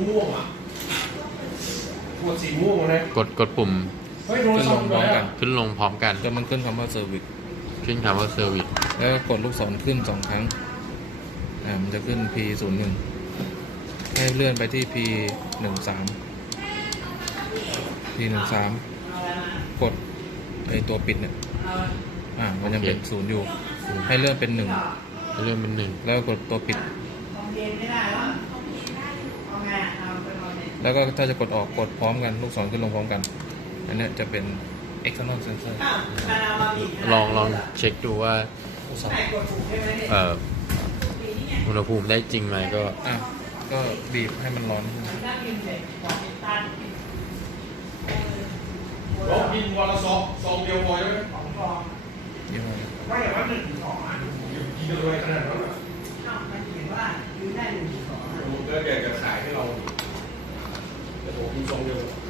ม่วงอ่ะกดสีม่วงเลยกดปุ่มขึ้นลงพร้อมกันขึ้นลงพร้อมกันจนมันขึ้นคำว่าเซอร์วิสขึ้นคำว่าเซอร์วิสแล้วกดลูกศรขึ้น2 ครั้งมันจะขึ้น P01 ให้เลื่อนไปที่ P13 P13 กดไอตัวปิดเนี่ยมันยังเป็น0อยู่ให้เลื่อนเป็น1 เลื่อนเป็น1 แล้วกดตัวปิดแล้วก็ถ้าจะกดออกกดพร้อมกันลูกศรขึ้นลงพร้อมกันอันนี้จะเป็น external sensor ลองเช็คดูว่าอุณหภูมิได้จริงไหมก็บีบให้มันร้อนขึ้นลองกินวันละซองเดียวพอไหมยังไงไม่อย่างนั้น1-2กินอะไรขนาดนั้นอ่ะมันเห็นว่ายืนได้1-2 แล้วแกจะขายให้เราแต่ผมกินซองเดียว